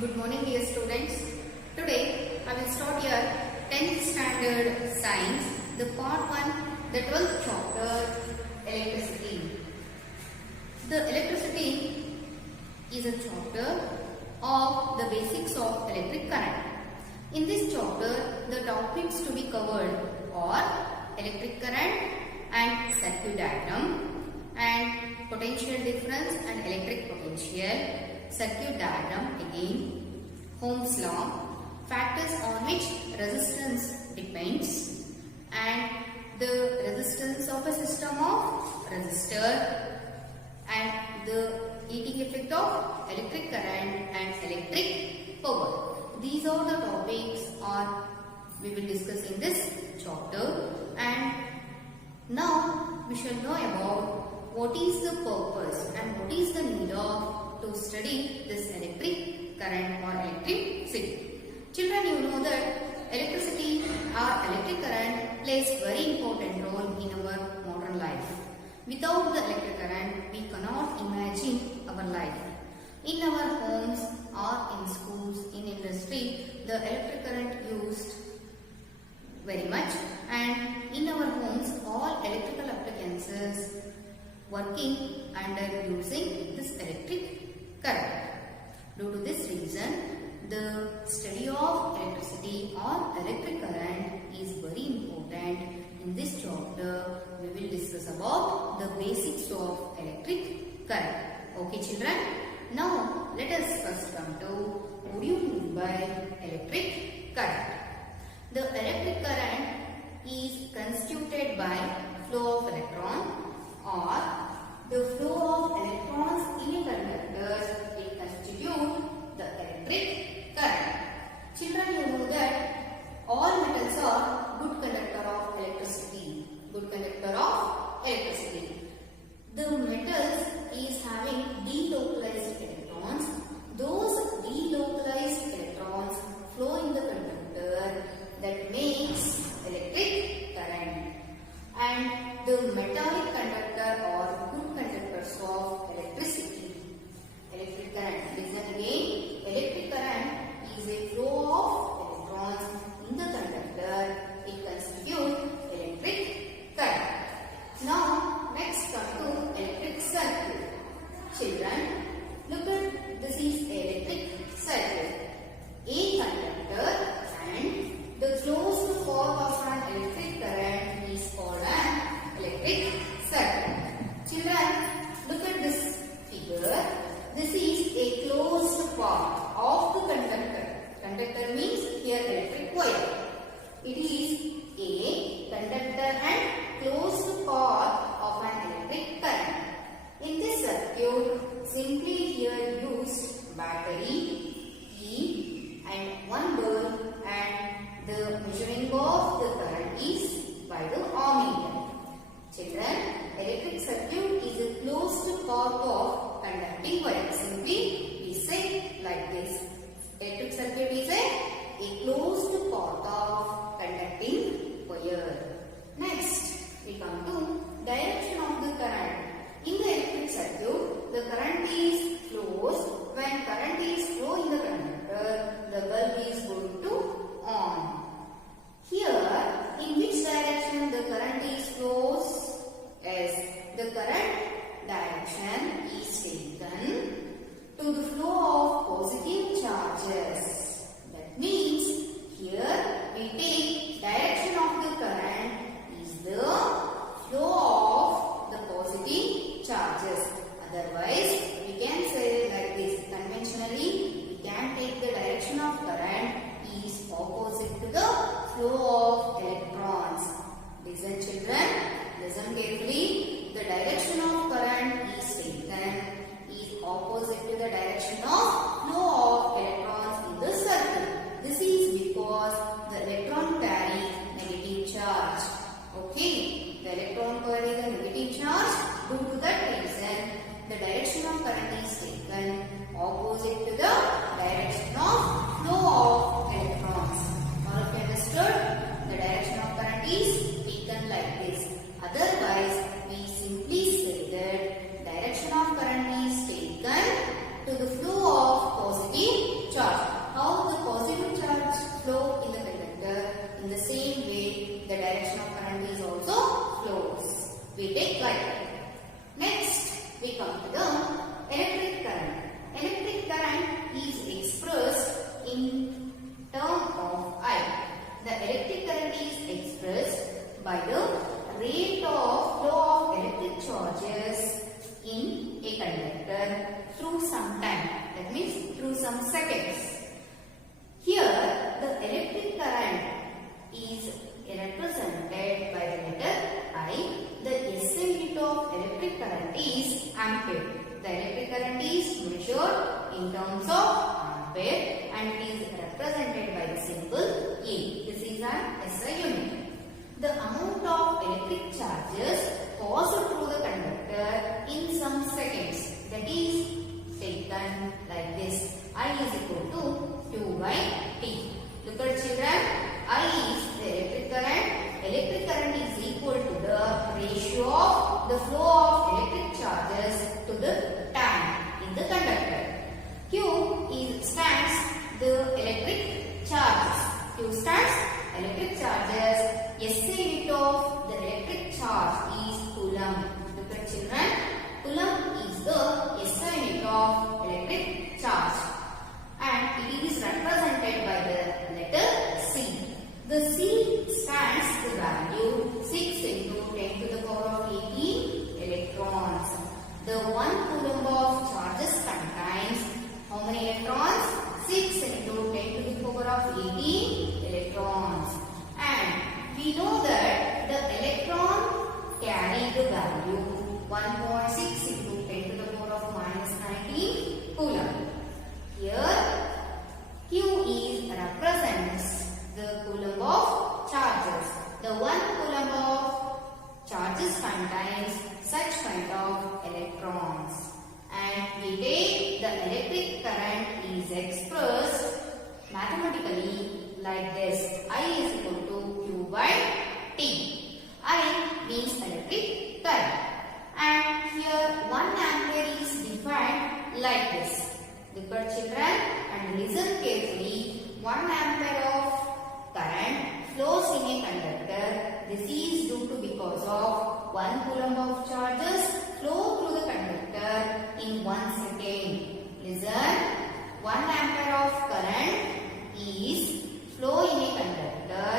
Good morning dear students. Today I will start your 10th standard science, the part 1, the 12th chapter, electricity. The electricity is a chapter of the basics of electric current. In this chapter, the topics to be covered are electric current and circuit diagram and potential difference and electric potential. Circuit diagram again, Ohm's law, factors on which resistance depends, and the resistance of a system of resistor, and the heating effect of electric current and electric power. These are the topics we will discuss in this chapter, and now we shall know about what is the purpose and what is the need of to study this electric current or electricity. Children, you know that electricity or electric current plays very important role in our modern life. Without the electric current, we cannot imagine our life. In our homes or in schools, in industry, the electric current used very much, and in our homes all electrical appliances working under using this electric current. Due to this reason, the study of electricity or electric current is very important. In this chapter, we will discuss about the basics of electric current. Okay children, now let us first come to what do you mean by electric current. The electric current is constituted by flow of electron or the flow of electrons in a conductor. It constitutes the electric current. Children, you know that all metals are good conductor of electricity. Good conductor of electricity. The metals is having delocalized electrons. Those delocalized electrons flow in the conductor that makes electric current. And the metallic conductor or good conductors of electricity. Electric current. Listen again. Electric current some seconds. Here the electric current is represented by the letter I. The SI unit of electric current is ampere. The electric current is measured in terms of ampere and it is represented by the symbol A. This is an SI unit. The amount of electric charges passed through the conductor in some seconds, that is taken like this. I is equal to Q by T. Look at children, I is the electric current. Electric current is equal to the ratio of the flow of electric charges to the time in the conductor. Q stands the electric charges. Q stands electric charges. SI unit of the electric charge is coulomb. Look at children, coulomb is the SI unit of electric charge and it is represented by the letter C. The C stands the value 6 into 10 to the power of 18 electrons. The 1 coulomb of charges contains how many electrons? 6 into 10 to the power of 18 electrons. And we know that the electron carry the value 1.6 into 10 to the power of minus 19 coulomb. Here Q represents the coulomb of charges. The 1 coulomb of charges contains such kind of electrons. And we take the electric current is expressed mathematically like this. I is equal to Q by T. I means electric current. And here 1 ampere is defined like this. Look at children and listen carefully. 1 ampere of current flows in a conductor. This is due to because of 1 coulomb of charges flow through the conductor in 1 second. Listen, 1 ampere of current is flow in a conductor.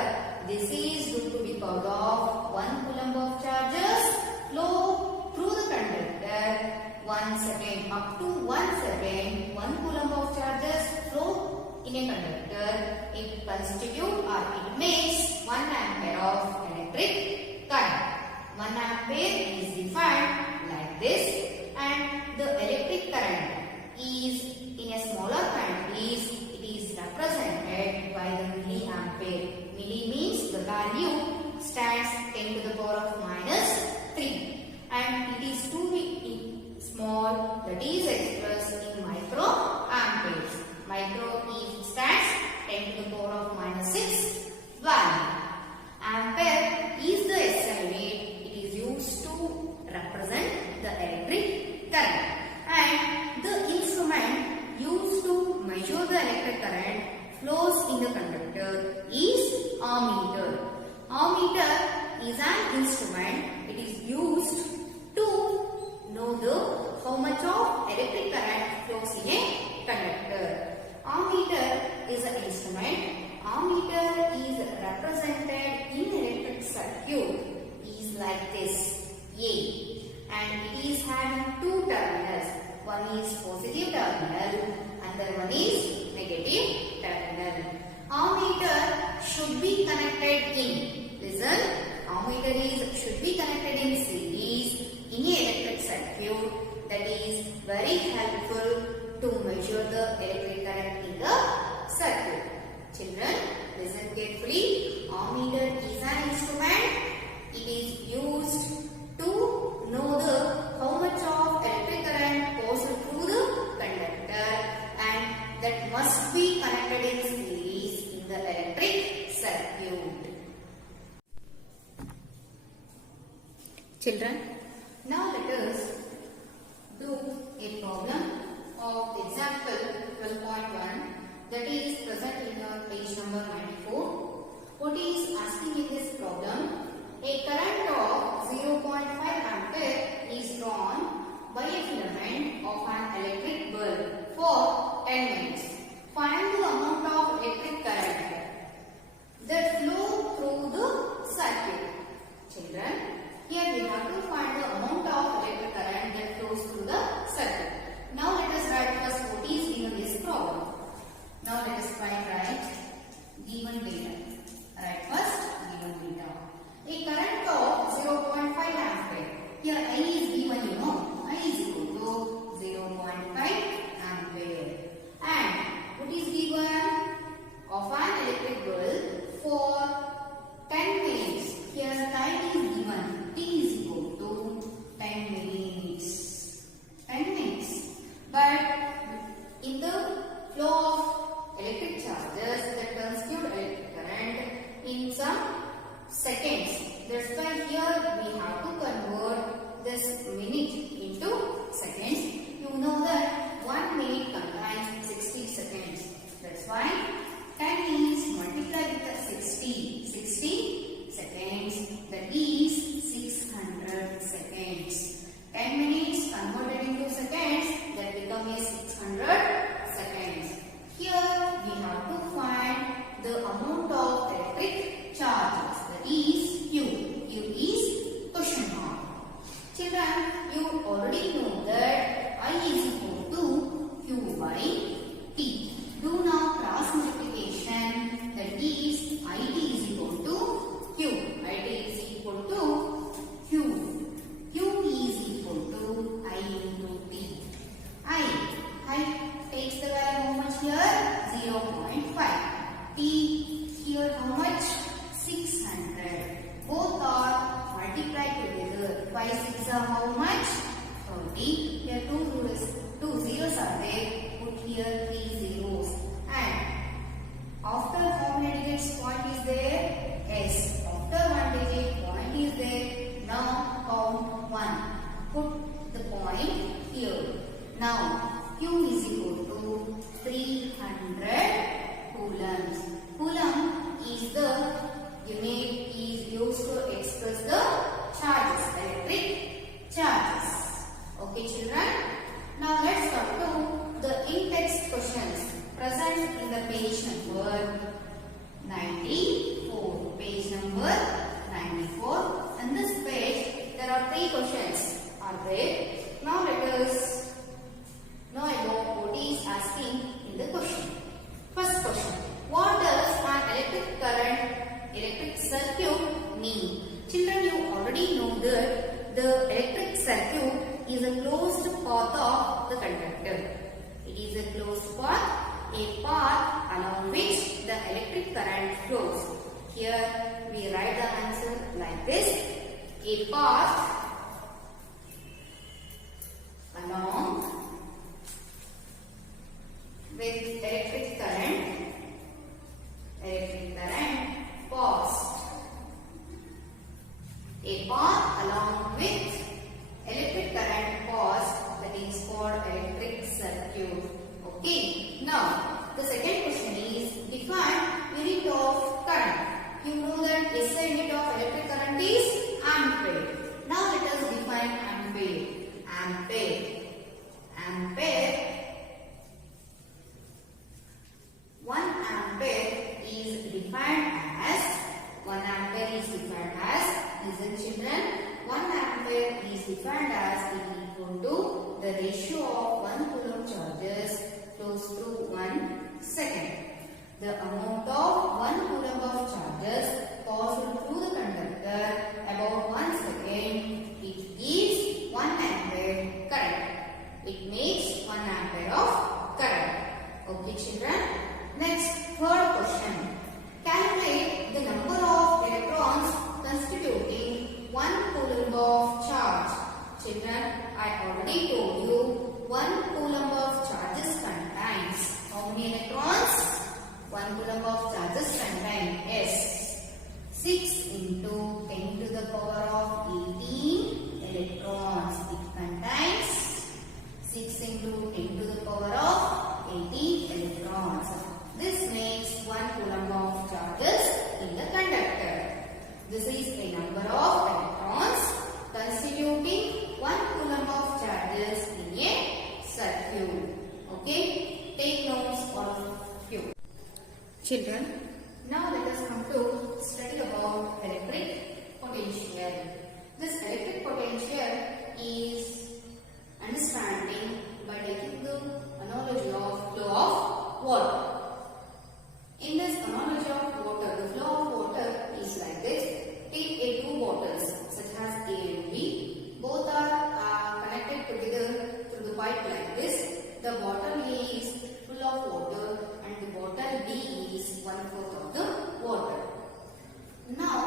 This is due to because of 1 coulomb of charges flow through the conductor 1 second. Up to 1 second, 1 coulomb of charges flow in a conductor. It constitutes or it makes 1 ampere of electric current. 1 ampere is defined like this and the electric current is in a smaller quantities. It is represented by the milliampere. Milli means the value stands 10 to the power of minus 3 and it is too small, that is expressed in microamperes. Micro stands 10 to the power of minus 6 value. Ampere is the SI unit. It is used to represent the electric current. And the instrument used to measure the electric current flows in the conductor is ammeter. Ammeter is an instrument. It is used to know how much of electric current flows in a conductor. Ammeter is an instrument. Ammeter is represented in electric circuit is like this A and it is having 2 terminals. One is positive terminal and the one is negative terminal. Ammeter should be connected in, listen, ammeter should be connected in series in a electric circuit. That is very helpful to measure the electric current in the circuit. Children, listen carefully. Ammeter is an instrument. It is used to know how much of electric current goes through the conductor and that must be connected in series in the electric circuit. Children, now let us do a problem of example 12.1 that is present in your page number 94. What is asking in this problem? A current of 0.5 ampere is drawn by a filament of an electric bulb for 10 minutes. Find the amount of electric current that flow through the circuit. Children, here we have to find the 0.5. T here how much? 600. Both are multiplied together. 5 6 are how much? 30. Here two zeros are there. Put here 3 zeros. And after how many digits point is there? S. After 1 digit point is there. Now count 1. Put the point here. Now Q is equal to 300 coulombs. Coulomb is the unit is used to express the charges, electric charges. Okay children. Now let's come to the in-text questions present in the page number 94. Page number 94. In this page there are 3 questions are there. Now let us know about what is asking in the question. First question. What does an electric circuit mean? Children, you already know that the electric circuit is a closed path of the conductor. It is a closed path, a path along which the electric current flows. Here we write the answer like this. A path along with electric current passed. A path along with electric current passed, that is called electric circuit. Okay. Now the second question is define unit of current. You know that SI unit of electric current is ampere. Now let us define ampere. Ampere. 1 ampere is defined as, listen children, 1 ampere is defined as it equal to the ratio of 1 coulomb charges flows through 1 second. The amount of 1 coulomb of charges passed through the conductor about 1 second, it gives 1 ampere current. It makes 1 ampere of current. Okay children. Next, third question. Calculate the number of electrons constituting 1 coulomb of charge. Children, I already told you 1 coulomb of charges contains how many electrons? 1 coulomb of charges contain S. 6 into 10 to the power of 18 electrons. It contains 6 into 10 to the power of 18 electrons. This makes 1 coulomb of charges in the conductor. This is a number of electrons constituting 1 coulomb of charges in a circuit. Okay, take notes all of you. Children, now let us come to study about electric potential. This electric potential is understanding by taking the analogy of flow of water. In this analogy of water, the flow of water is like this. Take a 2 bottles such as A and B. Both are connected together through the pipe like this. The bottle A is full of water and the bottle B is 1/4 of the water. Now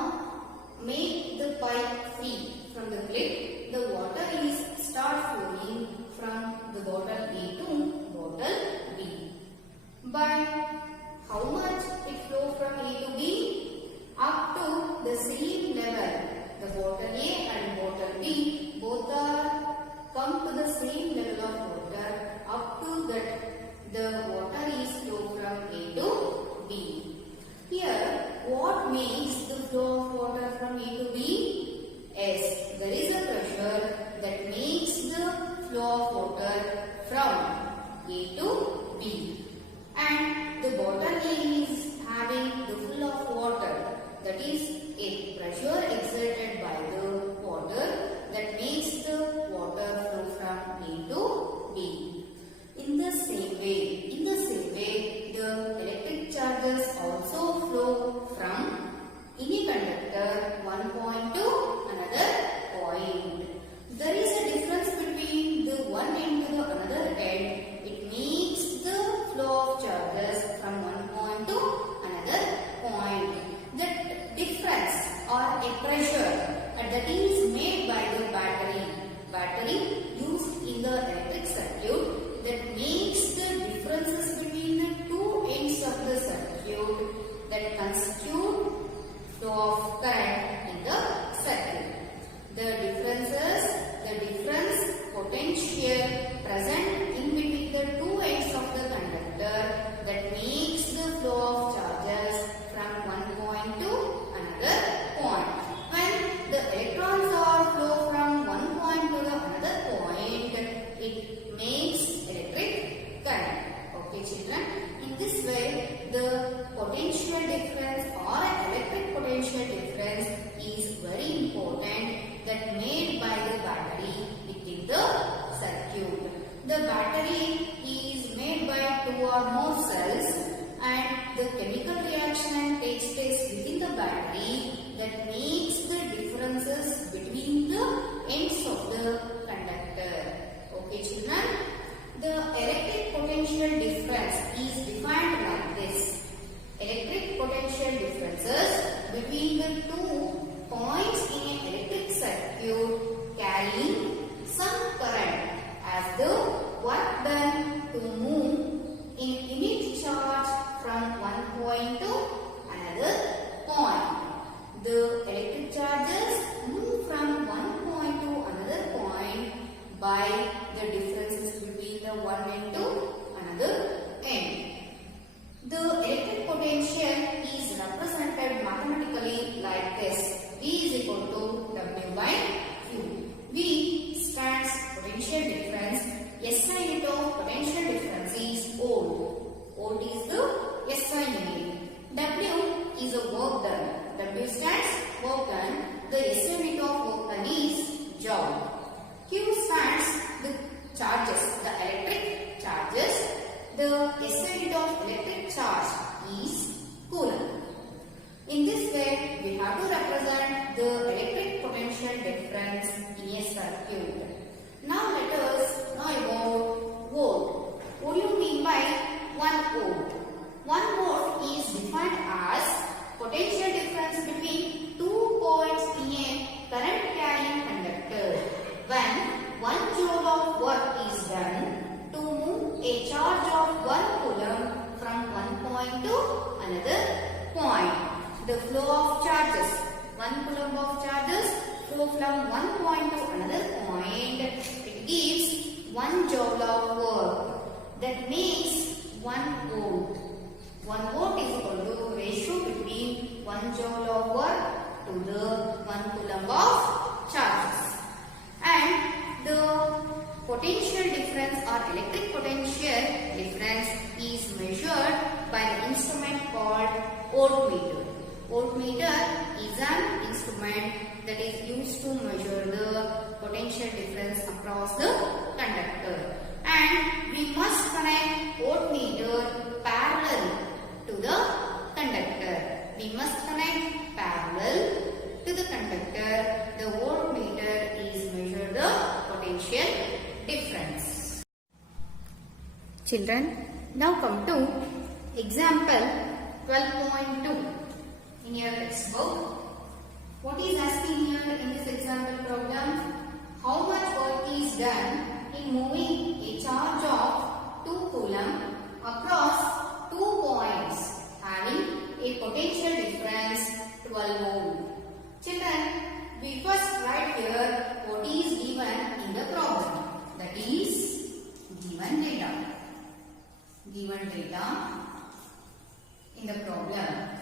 make the pipe free from the clip. The water is start flowing from the bottle A to bottle B. By how much it flow from A to B? Up to the same level. The bottle A and bottle B both are come to the same level of water. Up to that the water is flow from A to B. Here what makes the flow of water from A to B? S. There is a pressure that makes the flow of water from A to B. And the bottle A is having the full of water, that is a pressure exerted by the water that makes the water flow from A to B. In the same way, the electric charges also flow from any conductor one point to another point. There is a difference between the one end to the another end. It makes the flow of charges charges from one point to another point. The difference or a pressure that is made by the battery used in the electric circuit that makes the differences between the two ends of the circuit that constitute flow of current in the circuit. The difference potential present in between the two ends of the conductor that makes the flow of charges from one point to another point. When the electrons are flow from one point to the another point, it makes electric current. Okay, children. In this way, the potential difference or electric potential difference is very important that made by the battery within the circuit. The battery is made by two or more cells and the chemical reaction takes place within the battery that makes the differences between the ends of the conductor. Okay, children. The electric potential difference is defined like this. Electric potential differences between the two points in an electric circuit carrying some current as the work done to move in unit charge from one point to another point. The electric charges move from one point to another point by the differences between the one end to another end. The electric potential is represented mathematically like this. V is equal to W by Q. V stands potential difference. SI unit of potential difference is volt. Volt is the SI unit. W is a work done. W stands work done. The SI unit of work done is joule. Q stands the charges, the electric charges. The SI unit of electric charge is coulomb. In this way, we have to represent the electric potential difference in a circuit. Now let us know about volt. What do you mean by 1 volt? 1 volt is defined as potential difference between 2 points in a current carrying conductor when 1 joule of work is done to move a charge of 1 coulomb from one point to another point. The flow of charges, 1 coulomb of charges flow from one point to another point. It gives 1 joule of work. That makes 1 volt. 1 volt is equal to ratio between 1 joule of work to the 1 coulomb of charges. And the potential difference or electric potential difference is measured by the instrument called voltmeter. Voltmeter is an instrument that is used to measure the potential difference across the conductor. And we must connect voltmeter parallel to the conductor. We must connect parallel to the conductor. The voltmeter is measure the potential difference. Children, now come to example 12.2 in your textbook. What is asking here in this example problem? How much work is done in moving a charge of 2 coulomb across 2 points having a potential difference 12 volt? Children, we first write here what is given in the problem. That is given data. Given data in the problem.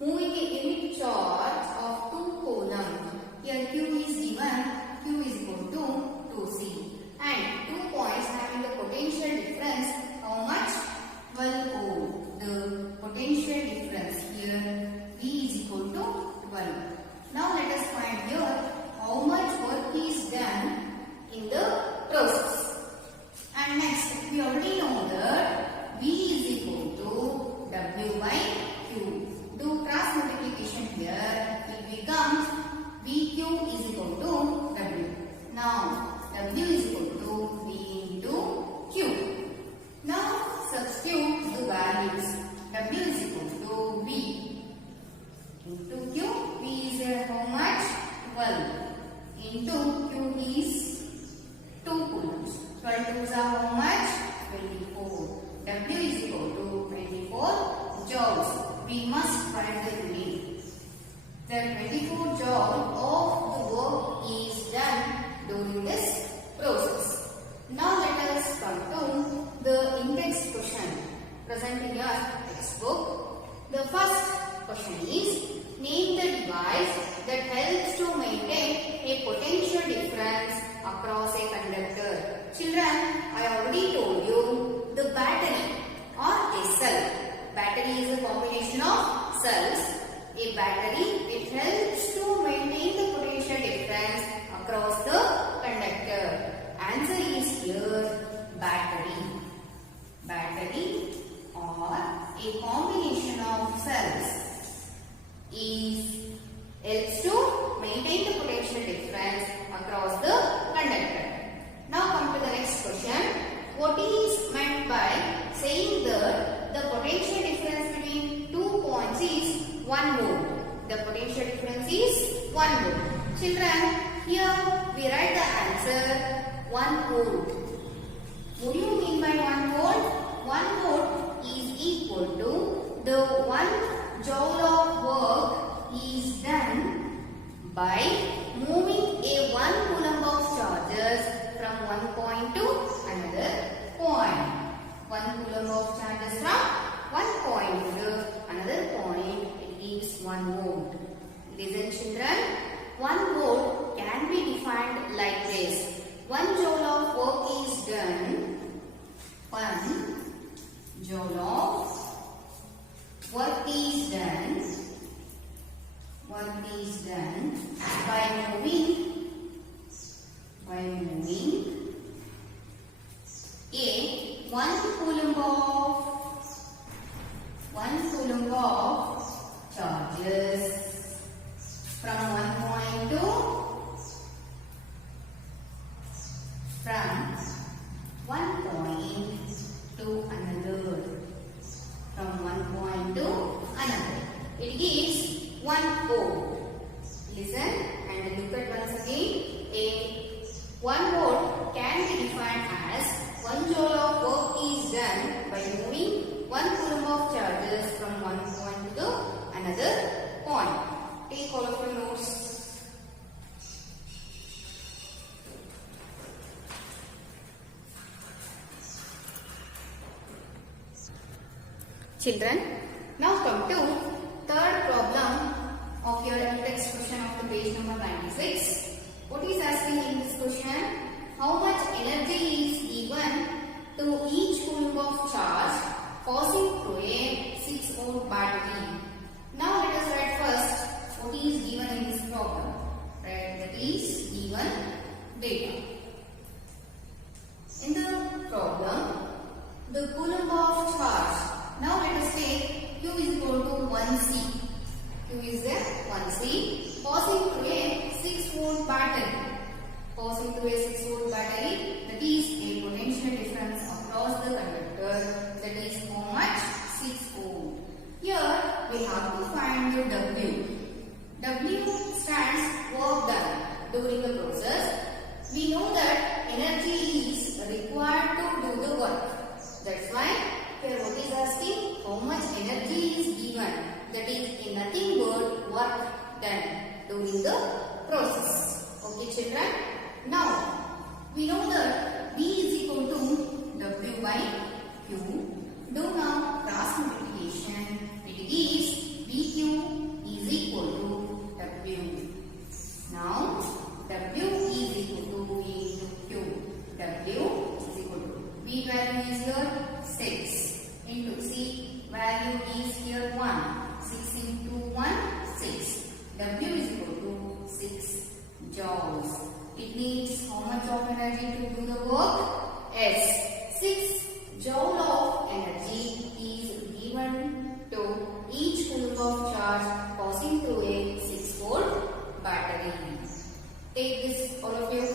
Moving a unit charge of 2 coulomb. Here Q is given. Q is equal to 2C. And 2 points having the potential difference. How much? 12 volt. The potential difference here V is equal to 12. Now let us find here how much work is done in the process. And next, we already know that V is equal to W by Q. Do cross multiplication here. It becomes VQ is equal to into Q is 2 coulombs. 12 2s are how much? 24. W is equal to 24 joules. We must find the unit. The 24 joule of the work is done during this process. Now let us come to the index question present in your textbook. The first question is, name the device that helps to maintain a potential difference across a conductor. Children, I already told you the battery or a cell. Battery is a combination of cells. A battery, it helps to maintain the potential difference across the conductor. Answer is here battery. Battery or a combination of cells helps to maintain the potential difference across the conductor. Now come to the next question. What is meant by saying that the potential difference between 2 points is 1 volt? The potential difference is 1 volt. Children, here we write the answer 1 volt. What do you mean by 1 volt? 1 volt is equal to the 1 joule of work is done by moving a 1 coulomb of charges from one point to another point. 1 coulomb of charges from one point to another point, it gives 1 volt. Listen children, 1 volt can be defined like this. 1 joule of work is done. 1 joule of work is done. Work is done by moving a 1 coulomb of charges from one point to another. From one point to another. It gives 1 volt. Listen and look at once again. A 1 volt can be defined as 1 joule of work is done by moving 1 coulomb of charges from one point to another point. Take all of your notes. Children, now come to third problem of your text question of the page number 96. What is asking in this question? How much energy is given to each coulomb of charge passing through a 6 volt battery? Now let us write first what is given in this problem. Right, that is given data. In the problem, the coulomb of charge. Now let us take Q is equal to 1C. Q is there 1C passing through a 6 volt battery. Passing through a 6 volt battery, that is a potential difference across the conductor, that is how much? 6 volt. Here we have to find the W. W stands work done during the process. We know that energy is required to do the work. That's why here what is asking? How much energy is given? That is in nothing but work done during the process. Okay children? Now we know that V is equal to W by Q. Do now cross multiplication. It gives VQ is equal to W. Now W is equal to V into Q. W is equal to V value is here 6 into C value is here 1. 6 into 1 6. W is equal to 6 joules. It needs how much of energy to do the work? S. 6 joule of energy is given to each coulomb of charge passing through a 6 volt battery. Take this all of you.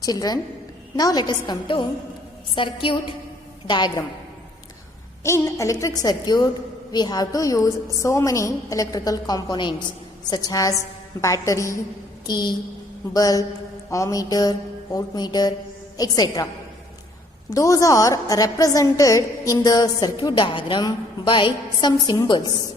Children, now let us come to circuit diagram. In electric circuit, we have to use so many electrical components such as battery, key, bulb, ohmmeter, voltmeter, etc. Those are represented in the circuit diagram by some symbols.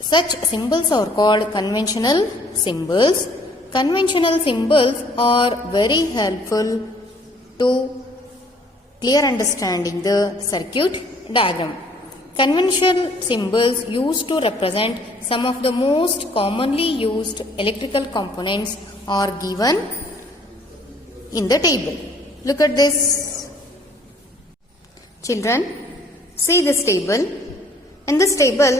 Such symbols are called conventional symbols. Conventional symbols are very helpful to clear understanding the circuit diagram. Conventional symbols used to represent some of the most commonly used electrical components are given in the table. Look at this. Children, see this table. In this table,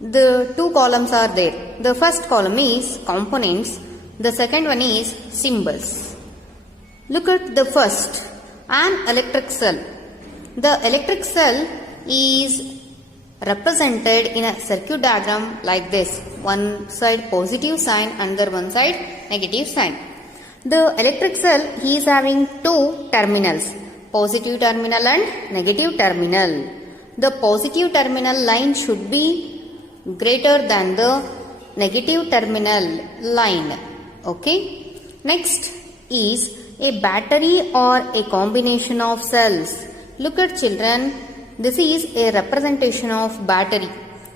the two columns are there. The first column is components. The second one is symbols. Look at the first, an electric cell. The electric cell is represented in a circuit diagram like this. One side positive sign, another one side negative sign. The electric cell is having two terminals, positive terminal and negative terminal. The positive terminal line should be greater than the negative terminal line. Okay. Next is a battery or a combination of cells. Look at children, this is a representation of battery.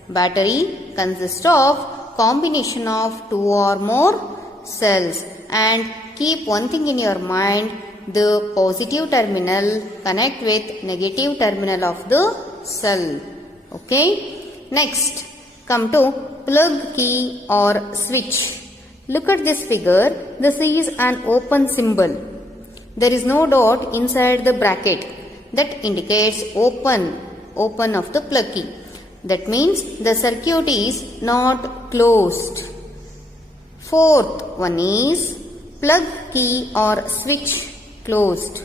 Battery consists of combination of two or more cells, and keep one thing in your mind, the positive terminal connect with negative terminal of the cell. Okay. Next, come to plug, key or switch. Look at this figure. This is an open symbol. There is no dot inside the bracket. That indicates open of the plug key. That means the circuit is not closed. Fourth one is plug, key or switch closed.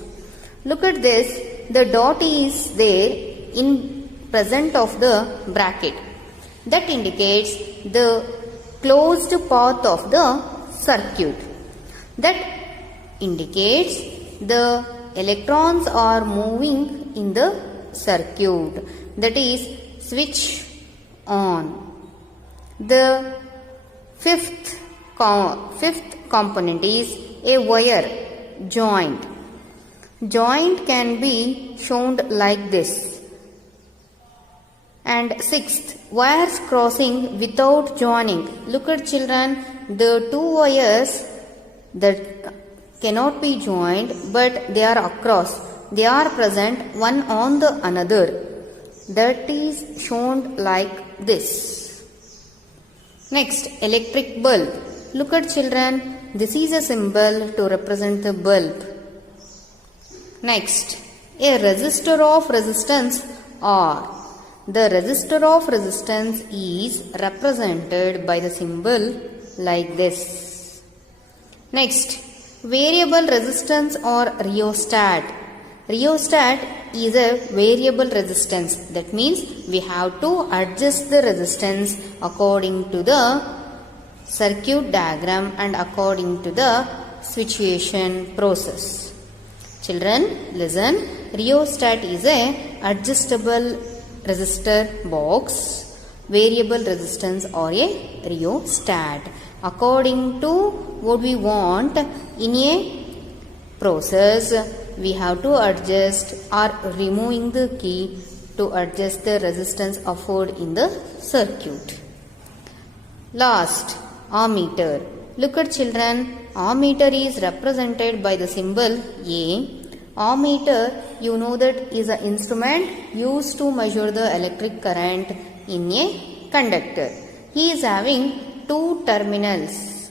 Look at this. The dot is there in present of the bracket. That indicates the closed path of the circuit. That indicates the electrons are moving in the circuit. That is switch on. The fifth component is a wire joint. Joint can be shown like this. And sixth, wires crossing without joining. Look at children, the two wires that cannot be joined but they are across. They are present one on the another. That is shown like this. Next, electric bulb. Look at children, this is a symbol to represent the bulb. Next, a resistor of resistance R. The resistor of resistance is represented by the symbol like this. Next, variable resistance or rheostat. Rheostat is a variable resistance. That means we have to adjust the resistance according to the circuit diagram and according to the situation process. Children, listen. Rheostat is a adjustable resistor box, variable resistance or a rheostat. According to what we want in a process, we have to adjust or removing the key to adjust the resistance offered in the circuit. Last, ohmmeter. Look at children, ohmmeter is represented by the symbol A. Ohmmeter, you know that is an instrument used to measure the electric current in a conductor. He is having two terminals,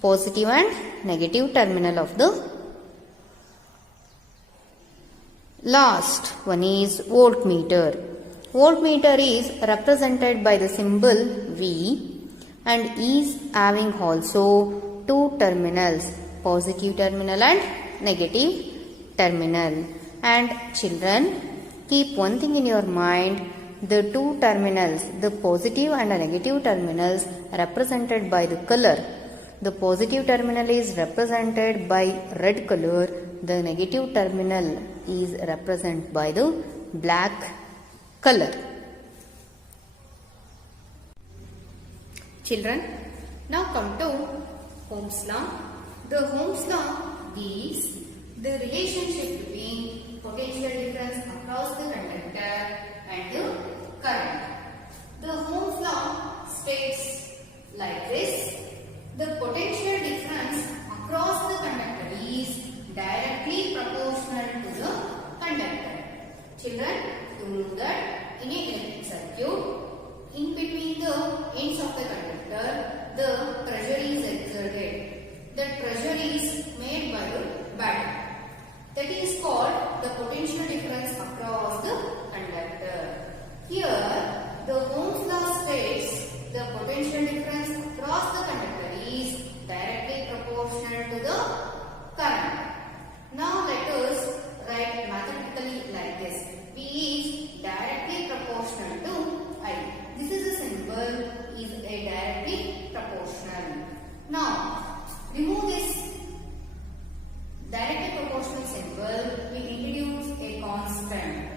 positive and negative terminal of the. Last one is voltmeter. Voltmeter is represented by the symbol V and is having also two terminals, positive terminal and negative terminal. And children, keep one thing in your mind, the two terminals, the positive and the negative terminals represented by the color. The positive terminal is represented by red color, the negative terminal is represented by the black color. Children, now come to Ohm's law. The Ohm's law gives the relationship between potential difference across the conductor and the current. The Ohm's law states like this: the potential difference across the conductor is directly proportional to the conductor. Children, you know that in a electric circuit, in between the ends of the conductor, the pressure is exerted. That pressure is made by the battery. That is called the potential difference across the conductor. Here, the Ohm's law states the potential difference across the conductor is directly proportional to the current. Now let us write mathematically like this. V is directly proportional to I. This is a symbol is a directly proportional. Now remove this directly proportional symbol. We introduce a constant.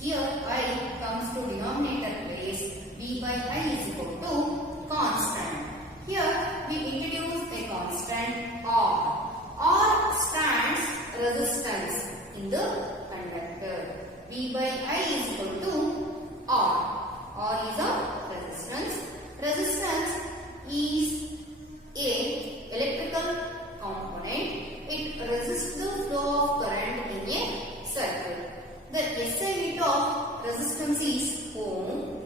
Here I comes to denominator place. V by I is equal to constant. Here we introduce a constant R. R stands resistance in the conductor. V by I is equal to R. R is a resistance. Resistance is a electrical component. It resists the flow of current in a circuit. The SI unit of resistance is ohm.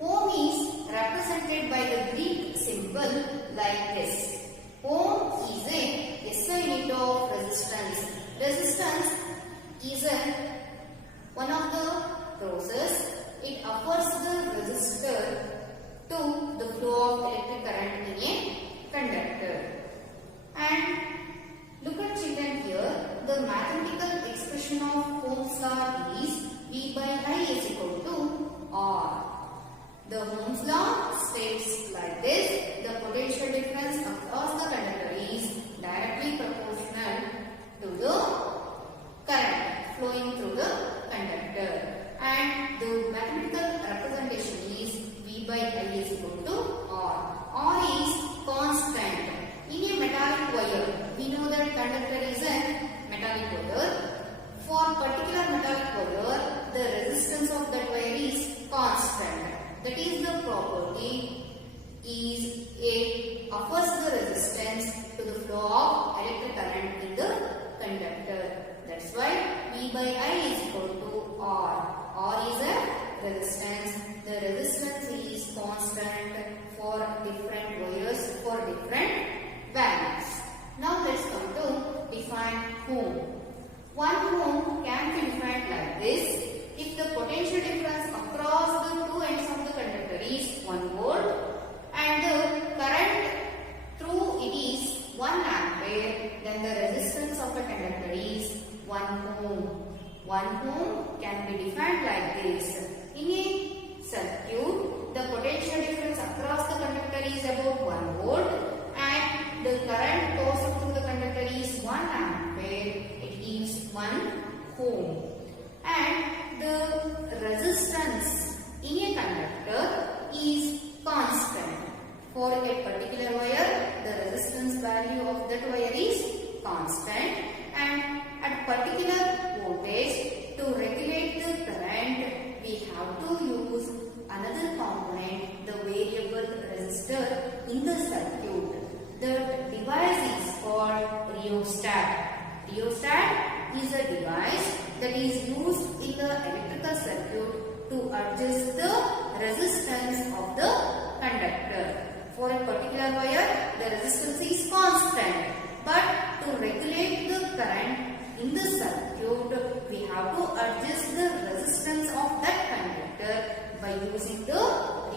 Ohm is represented by the Greek symbol like this. Ohm is a SI unit of resistance. Resistance is one of the process. It offers the resistor to the flow of electric current in a conductor. And look at children here. The mathematical expression of Ohm's law is V by I is equal to R. The Ohm's law states like this: the potential difference across the conductor is directly proportional to the current flowing through the conductor. And the mathematical representation is V by I is equal to R. R is constant. In a metallic wire, we know that conductor is a metallic wire. For particular metallic wire, the resistance of that wire is constant. That is the property is a offers the resistance to the flow of electric current in the conductor. That's why V by I is equal to R. R is a resistance. The resistance is constant for different wires for different values. Now let's come to define ohm. 1 ohm can be defined like this. If the potential difference across the two ends of the conductor is 1 volt and the current through it is 1 ampere, then the resistance of a conductor is 1 ohm. 1 ohm can be defined like this. In a circuit, the potential difference across the conductor is about 1 volt and the current passing through the conductor is 1 ampere. It gives 1 ohm. And the resistance in a conductor is constant. For a particular wire, the resistance value of that wire is constant, and at particular voltage, to regulate the current, we have to use another component, the variable resistor in the circuit. The device is called rheostat. Rheostat is a device that is used in the electrical circuit to adjust the resistance of the conductor. For a particular wire, the resistance is constant, but to regulate the current in the circuit, we have to adjust the resistance of that conductor by using the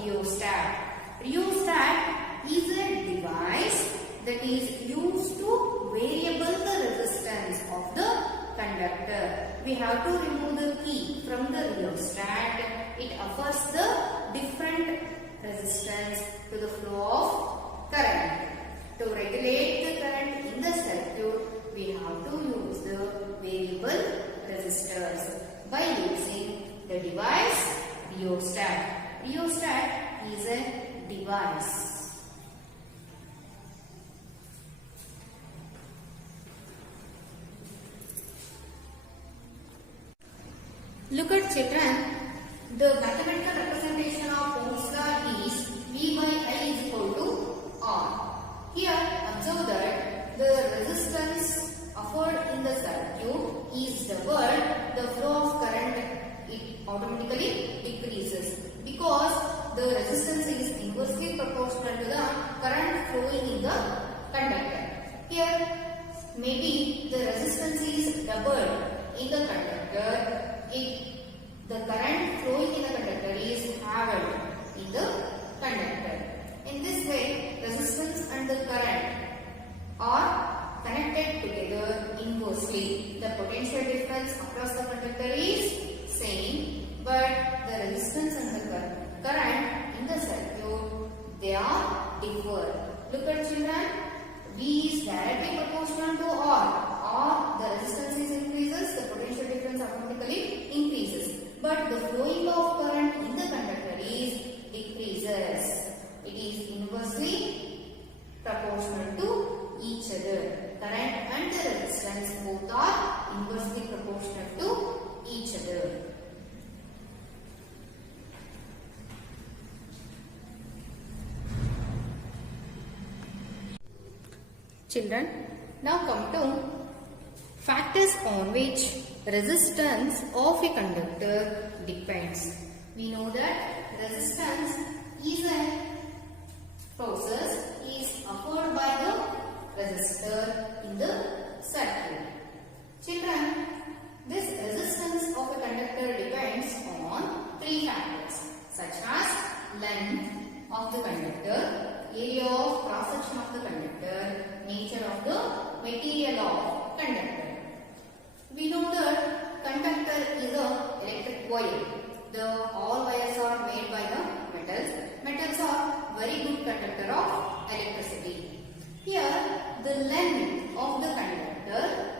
rheostat. Rheostat is a device that is used to variable the resistance of the conductor. We have to remove the key from the rheostat. It offers the different resistance to the flow of current. To regulate the current in the circuit, we have to use the variable resistors by using the device Look at children, the mathematical representation of Ohm's law is V by I is equal to R. Here observe that the resistance offered in the circuit is doubled, the flow of current it automatically decreases because the resistance is inversely proportional to the current flowing in the conductor. Here maybe the resistance is doubled in the conductor, the current flowing in the conductor is halved in the conductor. In this way, resistance and the current are connected together inversely. The potential difference across the conductor is same, but the resistance and the current in the circuit, they are different. Look at children, V is directly proportional to R. The resistance is increases, the potential difference automatically increases. But the flowing of current in the conductor is decreases. It is inversely proportional to each other. Current and the resistance both are inversely proportional to each other. Children, now come to factors on which resistance of a conductor depends. We know that resistance is a process is offered by the resistor in the circuit. Children, this resistance of a conductor depends on three factors such as length of the conductor, area of cross section of the conductor, nature of the material of conductor. We know that conductor is a electric wire. All wires are made by the metals. Metals are very good conductor of electricity. Here, the length of the conductor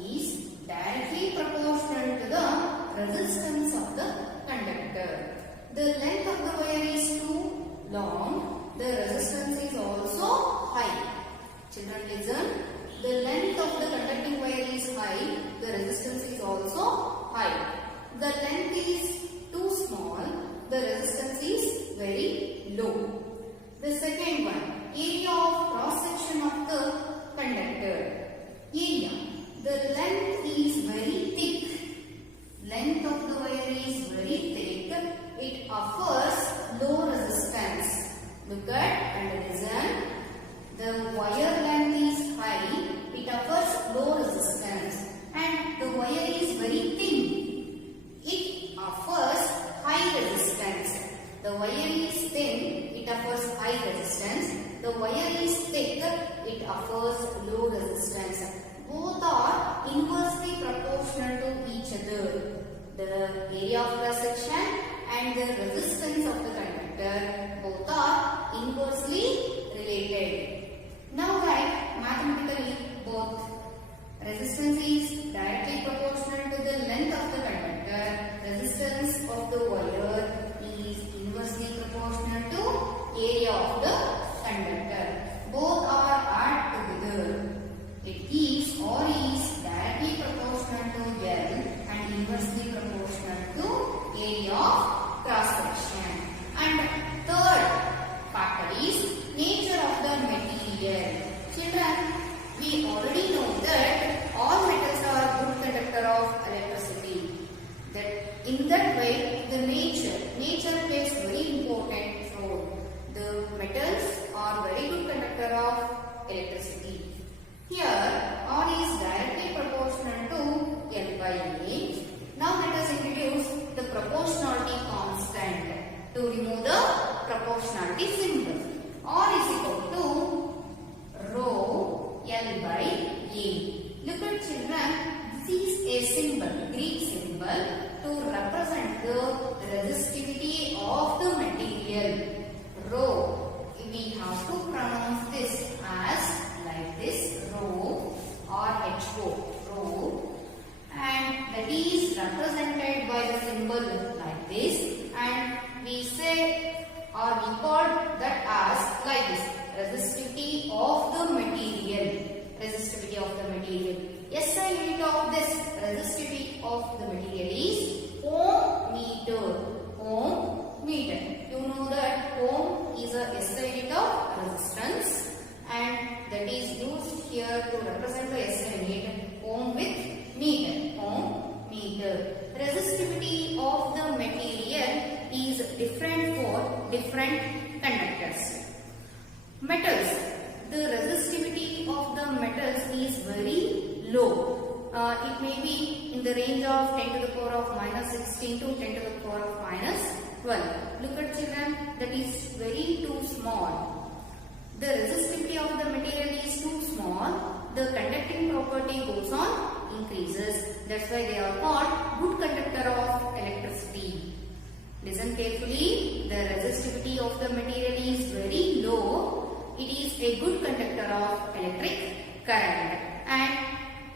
is directly proportional to the resistance of the conductor. The length of the wire is too long. The resistance is also high. Children, listen. The length of the conducting wire is high. The resistance is also high. The length is too small. The resistance is very low. The second one, area of cross section of the conductor. Area. The length is very thick. Length of the wire is very thick. It offers low resistance. Look at and listen. The wire length is high. It offers low resistance. And the wire is very thin. It offers high resistance. The wire is thin. It offers high resistance. The wire is thick. It offers low resistance. Both are inversely proportional to each other. The area of cross section and the resistance of the conductor both are inversely related. Now write mathematically both. Resistance is directly proportional to the length of the conductor. Resistance of the wire is inversely proportional to area of the conductor. Both are added together. It is or is directly proportional to L and inversely proportional to area of cross section. And third factor is nature of the material. Children, we already know that all metals are good conductor of electricity. In that way, the nature plays very important role. The metals are very good conductor of electricity. Here, R is directly proportional to L by A. Now let us introduce the proportionality constant to remove the proportionality symbol. R is equal to rho L by A. Look at children, this is a symbol, Greek symbol to represent the resistivity of the material. Rho, we have to pronounce this as like this, rho or HO, rho, and that is represented by the symbol like this, and we say or we call that as like this, resistivity of the material. Resistivity of the material. SI unit of this resistivity of the material is ohm meter. Ohm meter. You know that ohm is a SI unit of resistance, and that is used here to represent the SI unit. Ohm with meter. Ohm meter. Resistivity of the material is different for different conductors. Metals. The resistivity of the metals is very low. It may be in the range of 10 to the power of minus 16 to 10 to the power of minus 12. Look at children, that is very too small. The resistivity of the material is too small. The conducting property goes on increases. That's why they are called good conductor of electricity. Listen carefully. The resistivity of the material is very low. It is a good conductor of electric current. And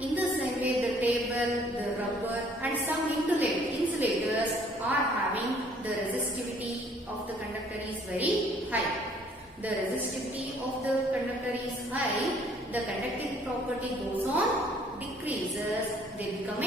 in the same way, the table, the rubber and some insulators are having the resistivity of the conductor is very high. The resistivity of the conductor is high. The conducting property goes on decreases. They become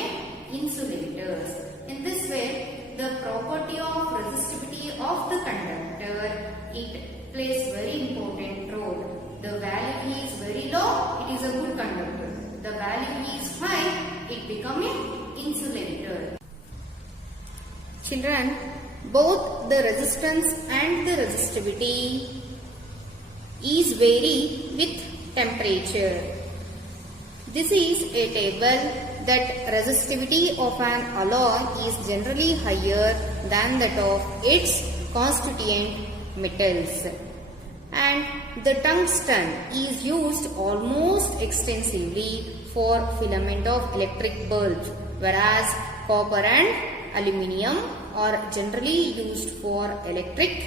insulators. In this way, the property of resistivity of the conductor, it plays very important role. The value is very low, it is a good conductor. The value is high, it becomes an insulator. Children, both the resistance and the resistivity is vary with temperature. This is a table that resistivity of an alloy is generally higher than that of its constituent metals. And the tungsten is used almost extensively for filament of electric bulbs, whereas copper and aluminium are generally used for electric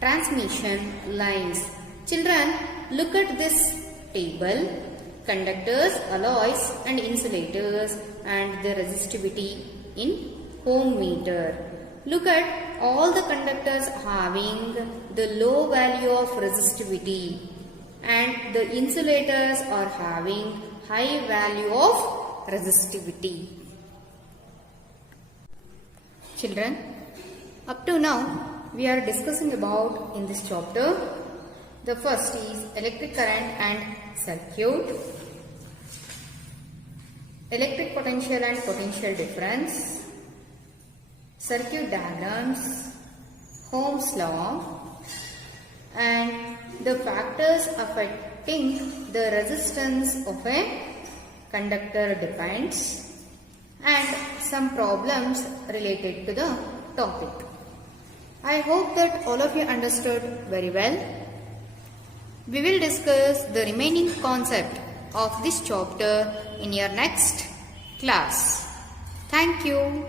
transmission lines. Children, look at this table. Conductors, alloys and insulators and the resistivity in ohm meter. Look at all the conductors having the low value of resistivity, and the insulators are having high value of resistivity. Children, up to now we are discussing about in this chapter. The first is electric current and circuit, electric potential and potential difference, circuit diagrams, Ohm's law, and the factors affecting the resistance of a conductor depends, and some problems related to the topic. I hope that all of you understood very well. We will discuss the remaining concept of this chapter in your next class. Thank you.